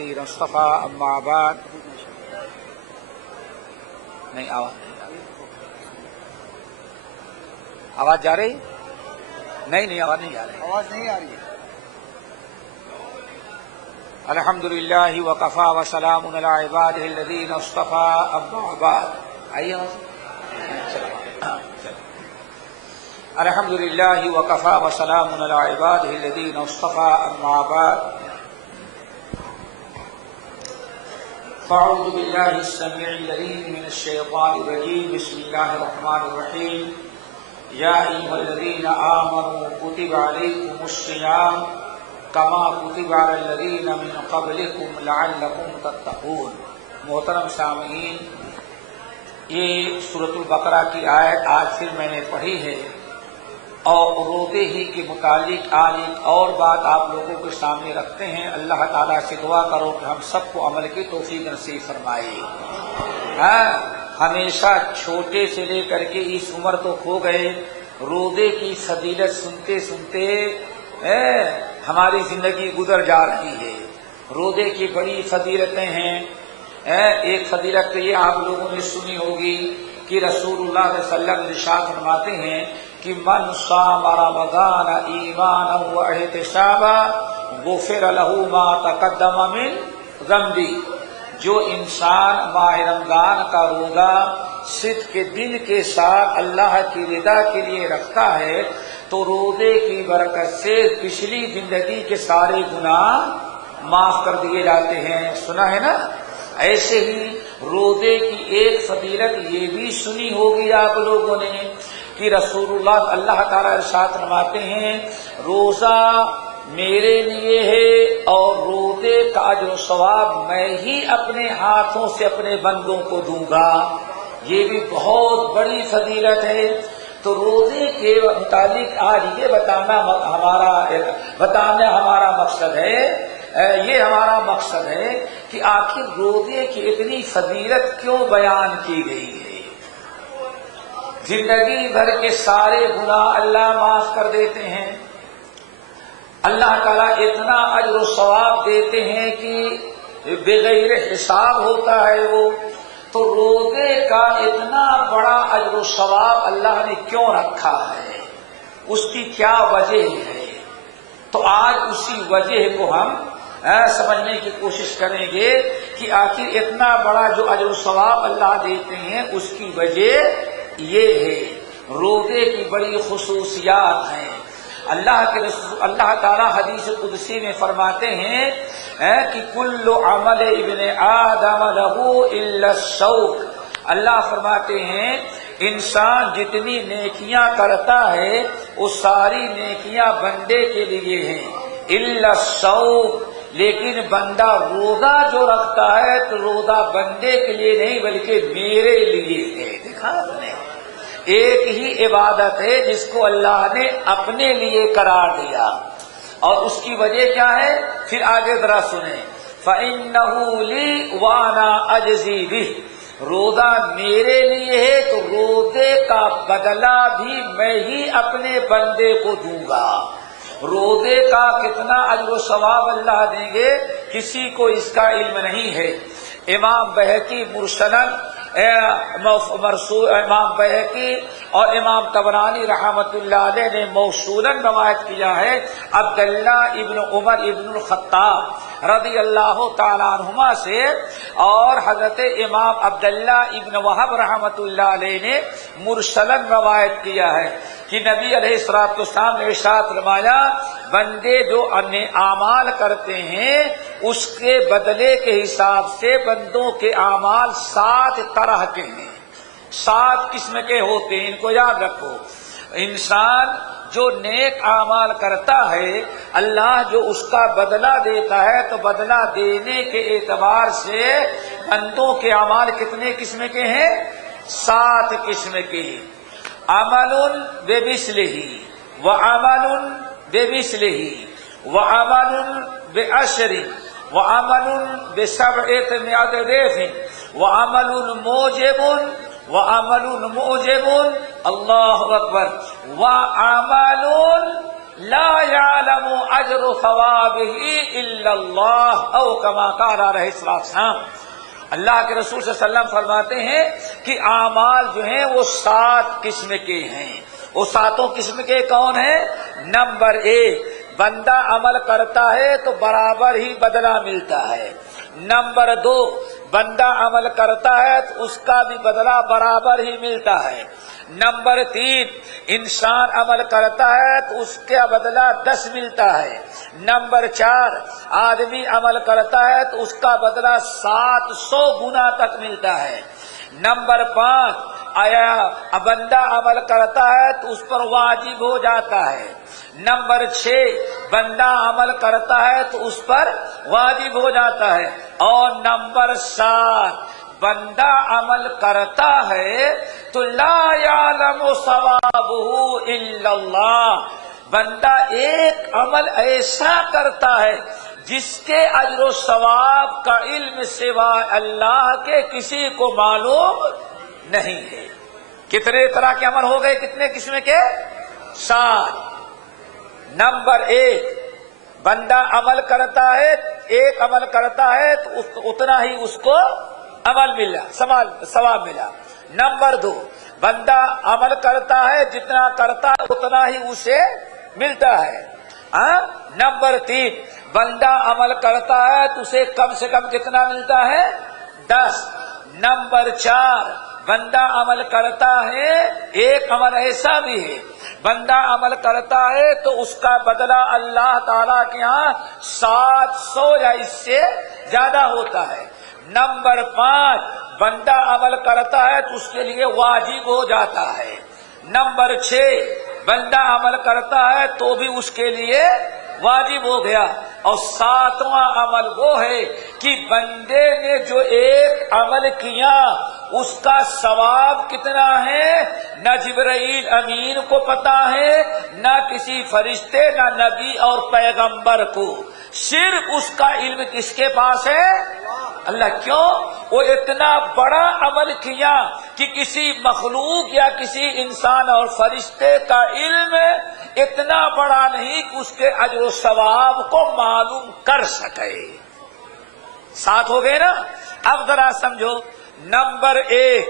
الذين اصطفى اما بعد نہیں آواز جا رہی نہیں آواز نہیں جا رہی آ رہی ہے الحمدللہ وکفى وسلام علی عباده الذین اصطفى اما بعد آئیے الحمدللہ وکفى وسلام علی عباده الذین اصطفى اما بعد فاعوذ باللہ السمیع العلیم من الشیطان الرجیم بسم اللہ الرحمن الرحیم یا ایھا الذین آمنوا کتب علیکم الصیام کما کتب علی الذین من قبلکم لعلکم تتقون۔ محترم سامعین، یہ سورۃ البقرہ کی آیت آج پھر میں نے پڑھی ہے اور روزے ہی کے متعلق آج ایک اور بات آپ لوگوں کے سامنے رکھتے ہیں۔ اللہ تعالیٰ سے دعا کرو کہ ہم سب کو عمل کی توفیق نصیب فرمائے۔ ہمیشہ چھوٹے سے لے کر کے اس عمر تو کھو گئے، روزے کی فضیلت سنتے سنتے ہماری زندگی گزر جا رہی ہے۔ روزے کی بڑی فضیلتیں ہیں۔ ایک فضیلت تو یہ آپ لوگوں نے سنی ہوگی کہ رسول اللہ صلی اللہ علیہ وسلم ارشاد فرماتے ہیں کہ من صام رمضان ایمانا واحتسابا غفر له ما تقدم من ذنبه۔ جو انسان ماہ رمضان کا روزہ صدق کے دل کے ساتھ اللہ کی رضا کے لیے رکھتا ہے تو روزے کی برکت سے پچھلی زندگی کے سارے گناہ معاف کر دیے جاتے ہیں۔ سنا ہے نا؟ ایسے ہی روزے کی ایک فضیلت یہ بھی سنی ہوگی آپ لوگوں نے کہ رسول اللہ تعالیٰ ارشاد فرماتے ہیں روزہ میرے لیے ہے اور روزے کا اجر و ثواب میں ہی اپنے ہاتھوں سے اپنے بندوں کو دوں گا۔ یہ بھی بہت بڑی فضیلت ہے۔ تو روزے کے متعلق آج یہ بتانا ہمارا مقصد ہے، یہ ہمارا مقصد ہے کہ آخر روزے کی اتنی فضیلت کیوں بیان کی گئی ہے۔ زندگی بھر کے سارے گناہ اللہ معاف کر دیتے ہیں، اللہ تعالیٰ اتنا اجر و ثواب دیتے ہیں کہ بغیر حساب ہوتا ہے وہ۔ تو روزے کا اتنا بڑا اجر و ثواب اللہ نے کیوں رکھا ہے، اس کی کیا وجہ ہے؟ تو آج اسی وجہ کو ہم سمجھنے کی کوشش کریں گے کہ آخر اتنا بڑا جو اجر و ثواب اللہ دیتے ہیں اس کی وجہ یہ ہے۔ روزے کی بڑی خصوصیات ہیں۔ اللہ تعالیٰ حدیث قدسی میں فرماتے ہیں کہ کل عمل ابن آدم لہ الا الصوم۔ اللہ فرماتے ہیں انسان جتنی نیکیاں کرتا ہے وہ ساری نیکیاں بندے کے لیے ہیں الا الصوم، لیکن بندہ روزہ جو رکھتا ہے تو روزہ بندے کے لیے نہیں بلکہ میرے لیے ہے۔ دیکھا آپ نے، ایک ہی عبادت ہے جس کو اللہ نے اپنے لیے قرار دیا، اور اس کی وجہ کیا ہے؟ پھر آگے ذرا سنیں، فَإِنَّهُ لِي وَأَنَا أَجْزِي بِهِ۔ روزہ میرے لیے ہے تو روزے کا بدلہ بھی میں ہی اپنے بندے کو دوں گا۔ روزے کا کتنا اجر و ثواب اللہ دیں گے کسی کو اس کا علم نہیں ہے۔ امام بہقی مرسلن، امام بہقی اور امام طبرانی رحمۃ اللہ علیہ نے موصولاً روایت کیا ہے عبداللہ ابن عمر ابن الخطاب رضی اللہ تعالیٰ عنہما سے، اور حضرت امام عبداللہ ابن وہب رحمۃ اللہ علیہ نے مرسلاً روایت کیا ہے کہ نبی علیہ الصلوۃ والسلام نے ارشاد فرمایا بندے جو اعمال کرتے ہیں اس کے بدلے کے حساب سے بندوں کے اعمال 7 طرح کے ہیں، 7 قسم کے ہوتے ہیں۔ ان کو یاد رکھو، انسان جو نیک اعمال کرتا ہے اللہ جو اس کا بدلہ دیتا ہے تو بدلہ دینے کے اعتبار سے بندوں کے اعمال کتنے قسم کے ہیں؟ 7 قسم کے۔ عمل بمثلہ وعمل بمثلہ وعمل بعشر وعمل ب700 ضعف وعمل موجب اللہ اکبر وعمل لا يعلم يعلم اجر ثوابه الا اللہ او کما قال علیہ السلام۔ اللہ کے رسول صلی اللہ علیہ وسلم فرماتے ہیں کہ اعمال جو ہیں وہ 7 قسم کے ہیں۔ وہ 7 قسم کے کون ہیں؟ نمبر 1، بندہ عمل کرتا ہے تو برابر ہی بدلہ ملتا ہے۔ نمبر 2، بندہ عمل کرتا ہے تو اس کا بھی بدلہ برابر ہی ملتا ہے۔ نمبر 3، انسان عمل کرتا ہے تو اس کا بدلہ 10 ملتا ہے۔ نمبر 4، آدمی عمل کرتا ہے تو اس کا بدلہ 700 گنا تک ملتا ہے۔ نمبر 5، آیا بندہ عمل کرتا ہے تو اس پر واجب ہو جاتا ہے۔ نمبر 6، بندہ عمل کرتا ہے تو اس پر واجب ہو جاتا ہے۔ اور نمبر 7، بندہ عمل کرتا ہے تو لا یعلم ثوابہ الا اللہ، بندہ ایک عمل ایسا کرتا ہے جس کے اجر و ثواب کا علم سوائے اللہ کے کسی کو معلوم نہیں ہے۔ کتنے طرح کے عمل ہو گئے؟ کتنے قسم کے؟ 7۔ نمبر 1، بندہ عمل کرتا ہے، ایک عمل کرتا ہے تو اتنا ہی اس کو عمل ملا، ثواب ملا۔ نمبر 2، بندہ عمل کرتا ہے جتنا کرتا ہے اتنا ہی اسے ملتا ہے۔ نمبر 3، بندہ عمل کرتا ہے تو اسے کم سے کم کتنا ملتا ہے؟ 10۔ نمبر 4، بندہ عمل کرتا ہے، ایک عمل ایسا بھی ہے بندہ عمل کرتا ہے تو اس کا بدلہ اللہ تعالیٰ کے ہاں 700 یا اس سے زیادہ ہوتا ہے۔ نمبر 5، بندہ عمل کرتا ہے تو اس کے لیے واجب ہو جاتا ہے۔ نمبر 6، بندہ عمل کرتا ہے تو بھی اس کے لیے واجب ہو گیا۔ اور 7واں عمل وہ ہے کہ بندے نے جو ایک عمل کیا اس کا ثواب کتنا ہے نہ جبرائیل امین کو پتا ہے، نہ کسی فرشتے، نہ نبی اور پیغمبر کو، صرف اس کا علم کس کے پاس ہے؟ اللہ۔ کیوں؟ وہ اتنا بڑا عمل کیا کہ کسی مخلوق یا کسی انسان اور فرشتے کا علم اتنا بڑا نہیں کہ اس کے اجر و ثواب کو معلوم کر سکے۔ 7 ہو گئے نا؟ اب ذرا سمجھو۔ نمبر 1،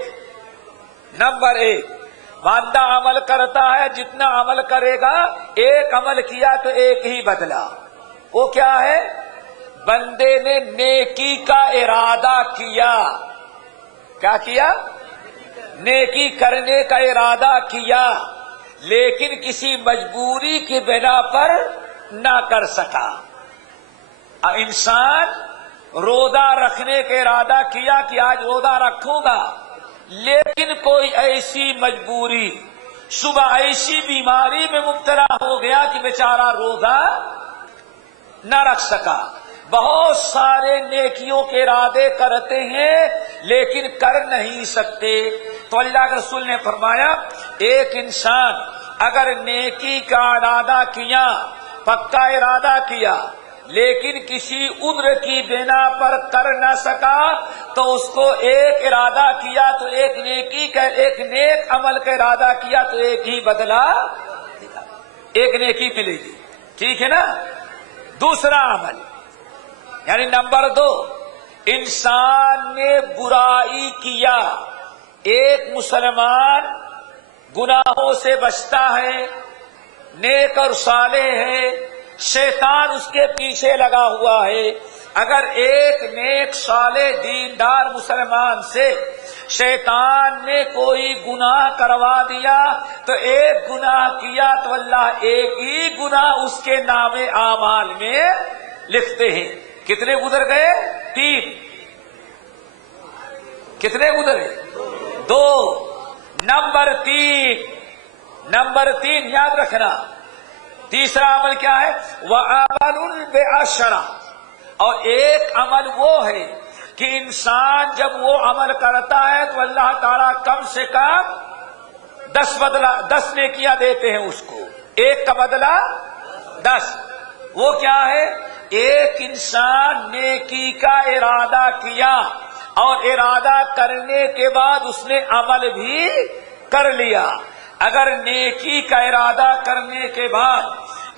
بندہ عمل کرتا ہے، جتنا عمل کرے گا، ایک عمل کیا تو ایک ہی بدلہ۔ وہ کیا ہے؟ بندے نے نیکی کا ارادہ کیا۔ کیا کیا؟ نیکی کرنے کا ارادہ کیا، لیکن کسی مجبوری کی بنا پر نہ کر سکا۔ انسان روزہ رکھنے کا ارادہ کیا کہ آج روزہ رکھوں گا، لیکن کوئی ایسی مجبوری، صبح ایسی بیماری میں مبتلا ہو گیا کہ بیچارہ روزہ نہ رکھ سکا۔ بہت سارے نیکیوں کے ارادے کرتے ہیں لیکن کر نہیں سکتے۔ تو اللہ کے رسول نے فرمایا ایک انسان اگر نیکی کا ارادہ کیا، پکا ارادہ کیا، لیکن کسی عذر کی بنا پر کر نہ سکا تو اس کو ایک ارادہ کیا تو ایک نیک عمل کا ارادہ کیا تو ایک ہی بدلہ، ایک نیکی ملے گی۔ ٹھیک ہے نا؟ دوسرا عمل یعنی نمبر 2، انسان نے برائی کیا۔ ایک مسلمان گناہوں سے بچتا ہے، نیک اور صالح ہے، شیطان اس کے پیچھے لگا ہوا ہے۔ اگر ایک نیک صالح دیندار مسلمان سے شیطان نے کوئی گناہ کروا دیا تو ایک گناہ کیا تو اللہ ایک ہی گناہ اس کے نام اعمال میں لکھتے ہیں۔ کتنے گزر گئے؟ 3۔ کتنے گزرے؟ 2۔ نمبر 3 یاد رکھنا، تیسرا عمل کیا ہے؟ وَعَمَلٌ بِعَشْرَةٍ، اور ایک عمل وہ ہے کہ انسان جب وہ عمل کرتا ہے تو اللہ تعالیٰ کم سے کم 10 نیکیاں دیتے ہیں اس کو، ایک کا بدلہ 10۔ وہ کیا ہے؟ ایک انسان نیکی کا ارادہ کیا اور ارادہ کرنے کے بعد اس نے عمل بھی کر لیا۔ اگر نیکی کا ارادہ کرنے کے بعد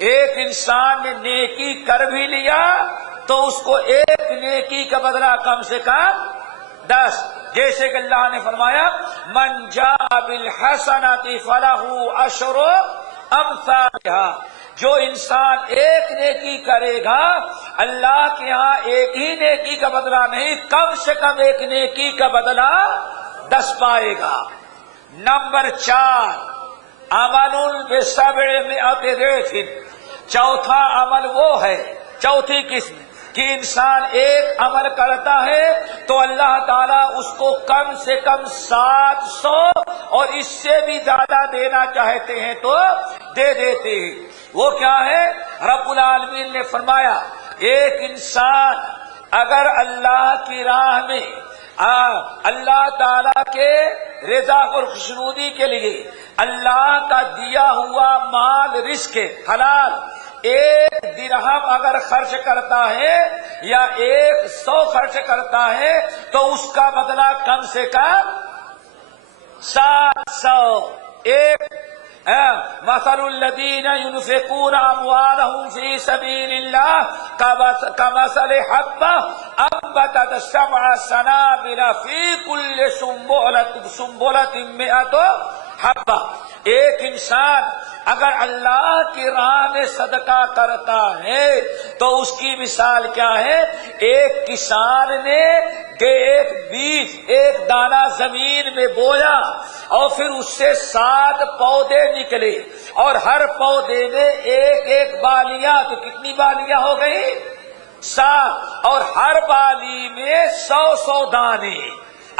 ایک انسان نے نیکی کر بھی لیا تو اس کو ایک نیکی کا بدلہ کم سے کم 10، جیسے کہ اللہ نے فرمایا من جاء بالحسنۃ فلہ عشر امثالھا، جو انسان ایک نیکی کرے گا اللہ کے ہاں ایک ہی نیکی کا بدلہ نہیں، کم سے کم ایک نیکی کا بدلہ 10 پائے گا۔ نمبر 4 عمل ب700 ضعف، چوتھا عمل وہ ہے، چوتھی قسم کہ انسان ایک عمل کرتا ہے تو اللہ تعالیٰ اس کو کم سے کم 700 اور اس سے بھی زیادہ دینا چاہتے ہیں تو دے دیتے ہیں۔ وہ کیا ہے؟ رب العالمین نے فرمایا ایک انسان اگر اللہ کی راہ میں اللہ تعالیٰ کے رضا اور خوشنودی کے لیے اللہ کا دیا ہوا مال رزق حلال 1 درہم اگر خرچ کرتا ہے یا 100 خرچ کرتا ہے تو اس کا بدلہ کم سے کم 700۔ مثل الذین ينفقون اموالهم فی سبیل اللہ کمثل حبۃ انبتت 7 سنابل فی کل سنبلۃ 100 حبۃ۔ ایک انسان اگر اللہ کی راہ میں صدقہ کرتا ہے تو اس کی مثال کیا ہے؟ ایک کسان نے ایک بیج، ایک دانہ زمین میں بویا اور پھر اس سے 7 پودے نکلے اور ہر پودے میں ایک بالیاں، تو کتنی بالیاں ہو گئی؟ 7، اور ہر بالی میں 100 دانے۔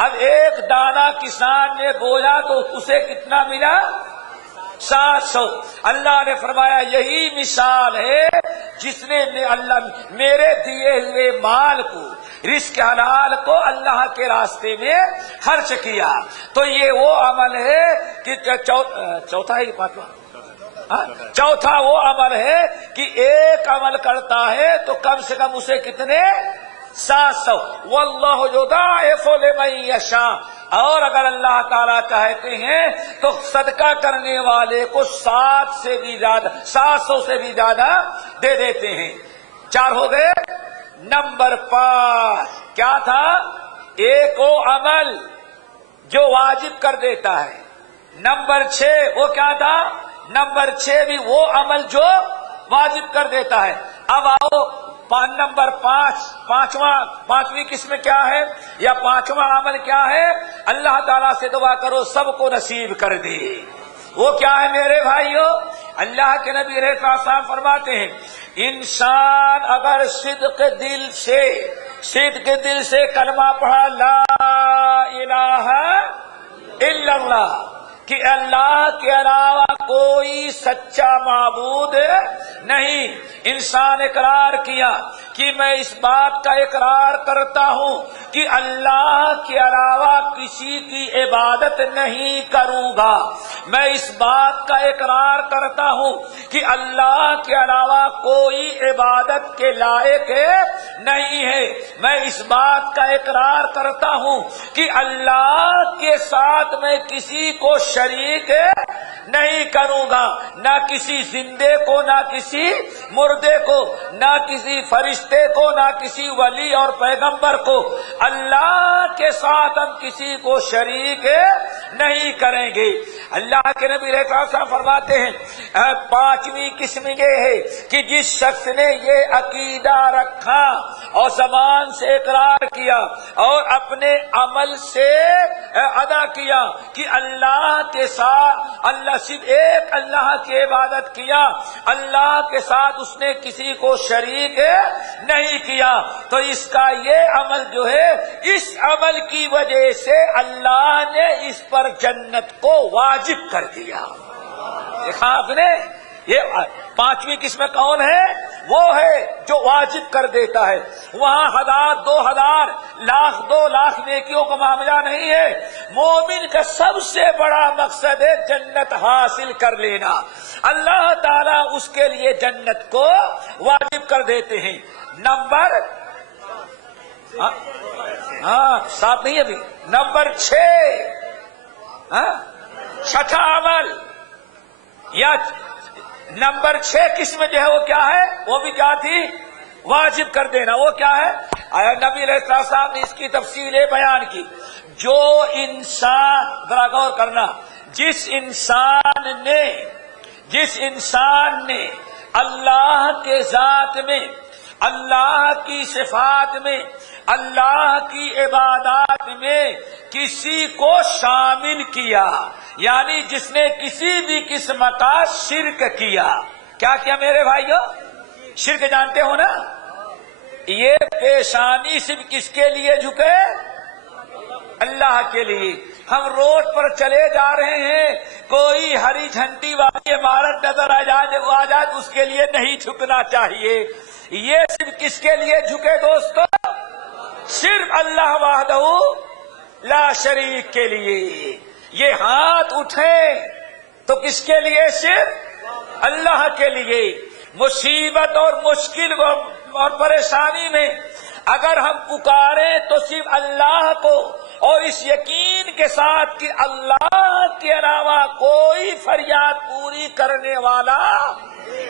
اب ایک دانہ کسان نے بویا تو اسے کتنا ملا؟ 700۔ اللہ نے فرمایا یہی مثال ہے جس نے اللہ میرے دیے ہوئے مال کو، رزق حلال کو اللہ کے راستے میں خرچ کیا، تو یہ وہ عمل ہے کہ چوتھا ہے کہ پانچواں؟ چوتھا وہ عمل ہے کہ ایک عمل کرتا ہے تو کم سے کم اسے کتنے؟ 700۔ واللہ یضاعف لمن یشاء، اور اگر اللہ تعالیٰ چاہتے ہیں تو صدقہ کرنے والے کو 700 سے بھی زیادہ دے دیتے ہیں۔ 4 ہو گئے۔ نمبر 5 کیا تھا؟ ایک وہ عمل جو واجب کر دیتا ہے۔ نمبر 6 وہ کیا تھا؟ نمبر 6 بھی وہ عمل جو واجب کر دیتا ہے۔ اب آؤ نمبر 5ویں قسم کیا ہے یا 5واں عمل کیا ہے؟ اللہ تعالیٰ سے دعا کرو سب کو نصیب کر دے۔ وہ کیا ہے میرے بھائیو؟ اللہ کے نبی علیہ السلام فرماتے ہیں انسان اگر صدق دل سے کلمہ پڑھا لا الہ الا اللہ کہ اللہ کے علاوہ کوئی سچا معبود نہیں، انسان اقرار کیا کہ میں اس بات کا اقرار کرتا ہوں کہ اللہ کے علاوہ کسی کی عبادت نہیں کروں گا، میں اس بات کا اقرار کرتا ہوں کہ اللہ کے علاوہ کوئی عبادت کے لائق نہیں ہے، میں اس بات کا اقرار کرتا ہوں کہ اللہ کے ساتھ میں کسی کو شریک نہیں کروں گا، نہ کسی زندے کو، نہ کسی مردے کو، نہ کسی فرشتے کو، نہ کسی ولی اور پیغمبر کو، اللہ کے ساتھ ہم کسی کو شریک نہیں کریں گے۔ اللہ کے نبی علیہ السلام فرماتے ہیں 5ویں قسم یہ ہے کہ جس شخص نے یہ عقیدہ رکھا اور زبان سے اقرار کیا اور اپنے عمل سے ادا کیا کہ اللہ کے ساتھ اللہ صرف ایک اللہ کی عبادت کیا، اللہ کے ساتھ اس نے کسی کو شریک نہیں کیا، تو اس کا یہ عمل جو ہے اس عمل کی وجہ سے اللہ نے اس پر جنت کو واجب کر دیا۔ دیکھا آپ نے؟ یہ 5ویں قسم کون ہے؟ وہ ہے جو واجب کر دیتا ہے۔ وہاں 1000 2000 لاکھ 2 لاکھ نیکیوں کا معاملہ نہیں ہے، مومن کا سب سے بڑا مقصد ہے جنت حاصل کر لینا، اللہ تعالیٰ اس کے لیے جنت کو واجب کر دیتے ہیں۔ نمبر 7 نہیں ابھی، نمبر 6 چھٹا عمل یا نمبر 6 قسم جو ہے وہ کیا ہے؟ وہ بھی کیا تھی؟ واجب کر دینا. وہ کیا ہے؟ نبی علیہ السلام نے اس کی تفصیل بیان کی. جو انسان، ذرا غور کرنا، جس انسان نے اللہ کے ذات میں، اللہ کی صفات میں، اللہ کی عبادات میں کسی کو شامل کیا، یعنی جس نے کسی بھی قسم کا شرک کیا. کیا کیا میرے بھائیو؟ شرک جانتے ہو نا؟ یہ پیشانی صرف کس کے لیے جھکے؟ اللہ کے لیے. ہم روڈ پر چلے جا رہے ہیں، کوئی ہری جھنڈی والی عمارت نظر آ جائے اس کے لیے نہیں جھکنا چاہیے. یہ صرف کس کے لیے جھکے دوستو؟ صرف اللہ وحدہ لا شریک کے لیے. یہ ہاتھ اٹھے تو کس کے لیے؟ صرف اللہ کے لیے. مصیبت اور مشکل اور پریشانی میں اگر ہم پکاریں تو صرف اللہ کو، اور اس یقین کے ساتھ کہ اللہ کے علاوہ کوئی فریاد پوری کرنے والا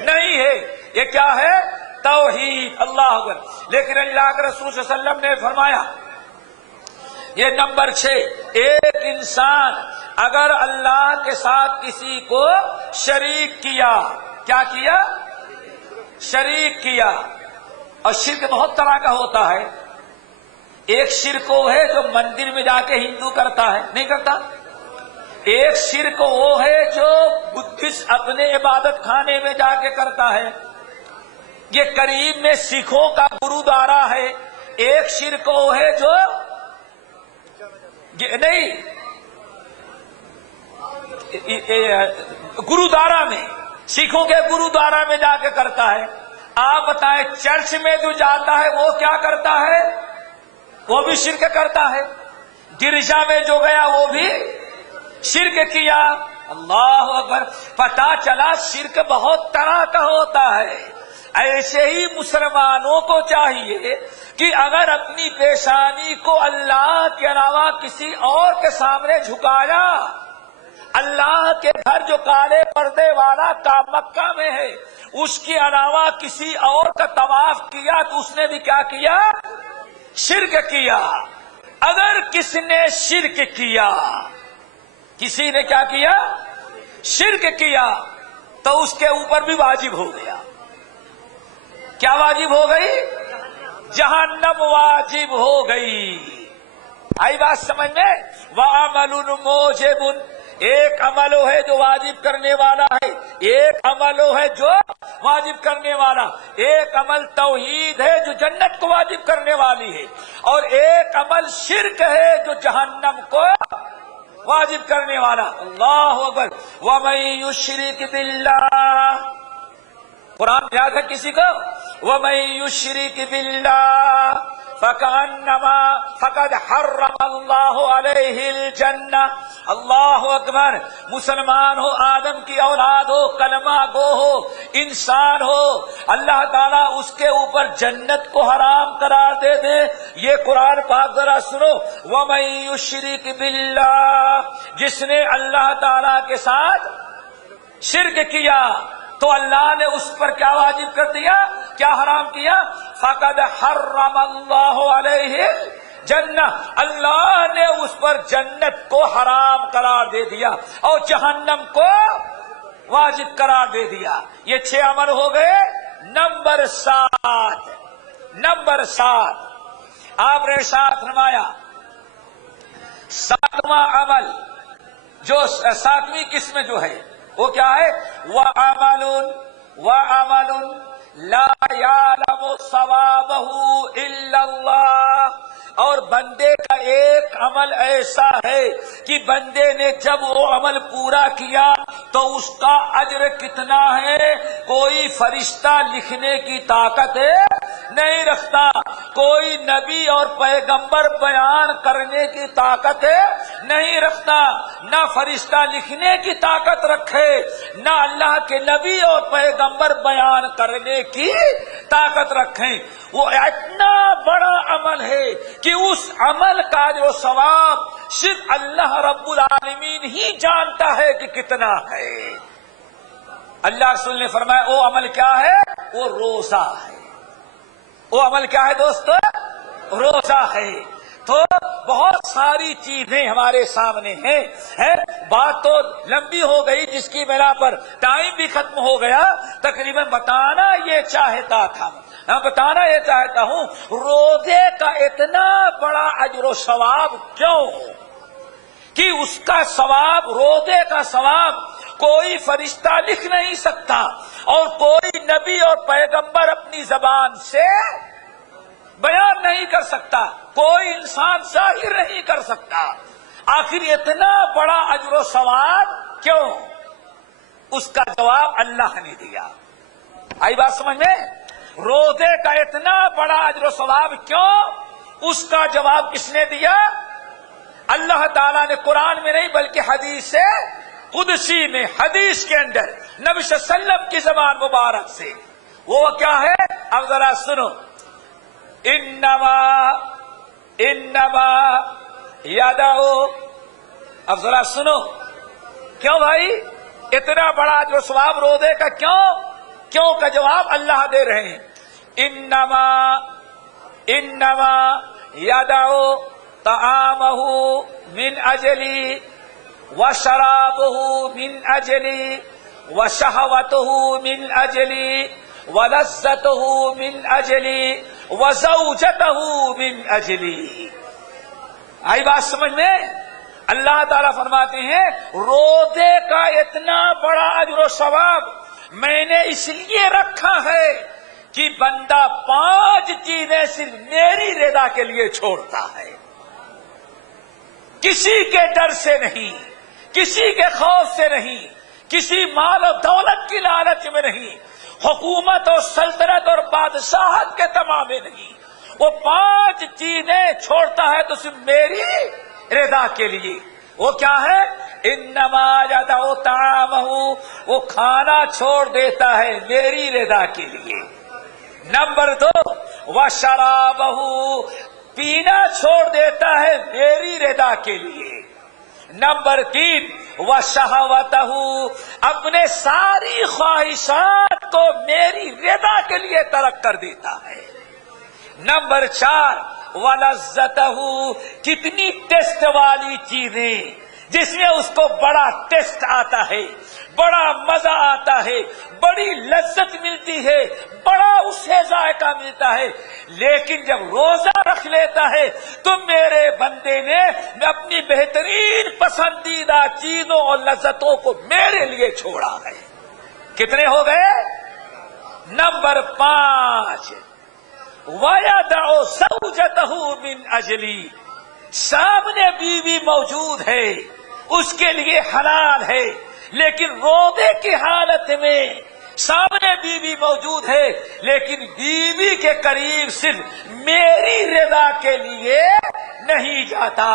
نہیں ہے. یہ کیا ہے؟ توحید. اللہ اکبر. لیکن اللہ کے رسول صلی اللہ علیہ وسلم نے فرمایا، یہ نمبر 6، ایک انسان اگر اللہ کے ساتھ کسی کو شریک کیا، کیا کیا؟ شریک کیا. اور شرک بہت طرح کا ہوتا ہے. ایک شرک وہ ہے جو مندر میں جا کے ہندو کرتا ہے، نہیں کرتا. ایک شرک وہ ہے جو بدھسٹ اپنے عبادت خانے میں جا کے کرتا ہے. یہ قریب میں سکھوں کا گرودوارا ہے. ایک شرک وہ ہے جو نہیں گرودوارا میں، سکھوں کے گرودوارا میں جا کے کرتا ہے. آپ بتائیں چرچ میں جو جاتا ہے وہ کیا کرتا ہے؟ وہ بھی شرک کرتا ہے. گرجا میں جو گیا وہ بھی شرک کیا. اللہ اکبر. پتہ چلا شرک بہت طرح کا ہوتا ہے. ایسے ہی مسلمانوں کو چاہیے کہ اگر اپنی پیشانی کو اللہ کے علاوہ کسی اور کے سامنے جھکایا، اللہ کے گھر جو کالے پردے والا کا مکہ میں ہے اس کے علاوہ کسی اور کا طواف کیا تو اس نے بھی کیا کیا؟ شرک کیا. اگر کس نے شرک کیا، کسی نے کیا کیا؟ شرک کیا، تو اس کے اوپر بھی واجب ہو گیا. کیا واجب ہو گئی؟ جہنم واجب ہو گئی. آئی بات سمجھ میں؟ وَعَمَلٌ مُوجِبٌ. ایک عمل ہے جو واجب کرنے والا ہے، ایک عمل ہے جو واجب کرنے والا. ایک عمل توحید ہے جو جنت کو واجب کرنے والی ہے، اور ایک عمل شرک ہے جو جہنم کو واجب کرنے والا. اللہ اکبر. وَمَن يُشْرِكْ بِاللَّهِ. قرآن یاد ہے کسی کو؟ وَمَن يُشْرِكْ بِاللَّهِ فقد حرم اللہ علیہ الجنہ. اللہ اکبر. مسلمان ہو، آدم کی اولاد ہو، کلمہ گو ہو، انسان ہو، اللہ تعالیٰ اس کے اوپر جنت کو حرام قرار دے دے. یہ قرآن پاک ذرا سنو. وَمَن يُشْرِكْ بِاللَّهِ. جس نے اللہ تعالیٰ کے ساتھ شرک کیا تو اللہ نے اس پر کیا واجب کر دیا؟ کیا حرام کیا؟ فقد حرم اللہ علیہ جنہ. اللہ نے اس پر جنت کو حرام قرار دے دیا اور جہنم کو واجب قرار دے دیا. یہ 6 عمل ہو گئے. نمبر 7 آپ نے ارشاد فرمایا 7واں عمل، جو 7ویں قسم جو ہے وہ کیا ہے؟ وَعَمَلٌ لَا يَعْلَمُ ثَوَابَهُ إِلَّا اللَّهُ. اور بندے کا ایک عمل ایسا ہے کہ بندے نے جب وہ عمل پورا کیا تو اس کا اجر کتنا ہے کوئی فرشتہ لکھنے کی طاقت نہیں رکھتا، کوئی نبی اور پیغمبر بیان کرنے کی طاقت نہیں رکھتا. نہ فرشتہ لکھنے کی طاقت رکھے، نہ اللہ کے نبی اور پیغمبر بیان کرنے کی طاقت رکھیں. وہ اتنا بڑا عمل ہے کہ اس عمل کا جو ثواب صرف اللہ رب العالمین ہی جانتا ہے کہ کتنا ہے. اللہ رسول نے فرمایا وہ عمل کیا ہے؟ وہ روزہ ہے. وہ عمل کیا ہے دوستو؟ روزہ ہے. تو بہت ساری چیزیں ہمارے سامنے ہیں. بات تو لمبی ہو گئی جس کی بنا پر ٹائم بھی ختم ہو گیا. تقریباً بتانا یہ چاہتا تھا، میں بتانا یہ چاہتا ہوں روزے کا اتنا بڑا اجر و ثواب کیوں کہ اس کا ثواب، روزے کا ثواب کوئی فرشتہ لکھ نہیں سکتا اور کوئی نبی اور پیغمبر اپنی زبان سے بیان نہیں کر سکتا، کوئی انسان ظاہر نہیں کر سکتا. آخر اتنا بڑا اجر و ثواب کیوں؟ اس کا جواب اللہ نے دیا. آئی بات سمجھ میں؟ روزے کا اتنا بڑا اجر و ثواب کیوں؟ اس کا جواب کس نے دیا؟ اللہ تعالیٰ نے قرآن میں نہیں بلکہ حدیث سے قدسی میں، حدیث کے اندر نبی صلی اللہ علیہ وسلم کی زبان مبارک سے. وہ کیا ہے؟ اب ذرا سنو. انما یدعو. اب ذرا سنو. کیوں بھائی اتنا بڑا جو ثواب روزے کا کیوں کا جواب اللہ دے رہے ہیں. انما یدعو طعامہ من اجلی وشرابہ من اجلی وشہوتہ من اجلی ولذتہ من اجلی وزوجتہ من اجلی. آئی بات سمجھ میں؟ اللہ تعالیٰ فرماتے ہیں روزے کا اتنا بڑا اجر و ثواب میں نے اس لیے رکھا ہے کہ بندہ 5 چیزیں صرف میری رضا کے لیے چھوڑتا ہے، کسی کے ڈر سے نہیں، کسی کے خوف سے نہیں، کسی مال و دولت کی لالچ میں نہیں، حکومت اور سلطنت اور بادشاہت کے تمامے نہیں. وہ 5 چیزیں چھوڑتا ہے تو صرف میری رضا کے لیے. وہ کیا ہے؟ انما یدعو طعامہ، وہ کھانا چھوڑ دیتا ہے میری رضا کے لیے. نمبر 2 وشرابہ، پینا چھوڑ دیتا ہے میری رضا کے لیے. نمبر 3 وشہوتہ، اپنے ساری خواہشات کو میری رضا کے لیے ترک کر دیتا ہے. نمبر 4 ولذتہ، کتنی ٹیسٹ والی چیزیں جس میں اس کو بڑا ٹیسٹ آتا ہے، بڑا مزہ آتا ہے، بڑی لذت ملتی ہے، بڑا اسے ذائقہ ملتا ہے، لیکن جب روزہ رکھ لیتا ہے تو میرے بندے نے اپنی بہترین پسندیدہ چیزوں اور لذتوں کو میرے لیے چھوڑا ہے. کتنے ہو گئے؟ نمبر 5 وَيَدَعُ زَوْجَتَهُ مِنْ أَجْلِي، سامنے بیوی موجود ہے، اس کے لیے حلال ہے، لیکن روزے کی حالت میں سامنے بیوی موجود ہے لیکن بیوی کے قریب صرف میری رضا کے لیے نہیں جاتا.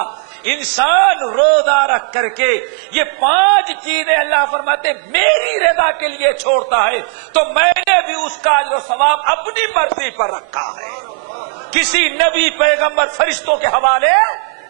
انسان روزہ رکھ کر کے یہ 5 چیزیں اللہ فرماتے میری رضا کے لیے چھوڑتا ہے تو میں نے بھی اس کا اجر و ثواب اپنی مرضی پر رکھا ہے، کسی نبی پیغمبر فرشتوں کے حوالے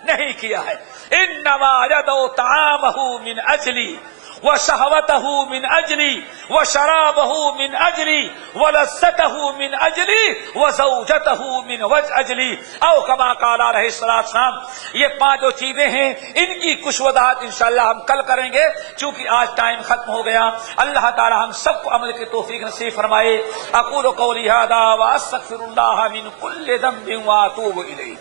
نہیں کیا ہے. انما یدعو طعامہ من اجلی وشہوتہ من اجلی وشرابہ من اجلی ولذتہ من اجلی وزوجتہ من اجلی، او کما قال علیہ السلام. یہ 5 چیزیں ہیں، ان کی کچھ وضاحت انشاءاللہ ہم کل کریں گے چونکہ آج ٹائم ختم ہو گیا. اللہ تعالی ہم سب کو عمل کی توفیق نصیب فرمائے. اقول قولی ھذا واستغفر اللہ من کل ذنب واتوب الیہ.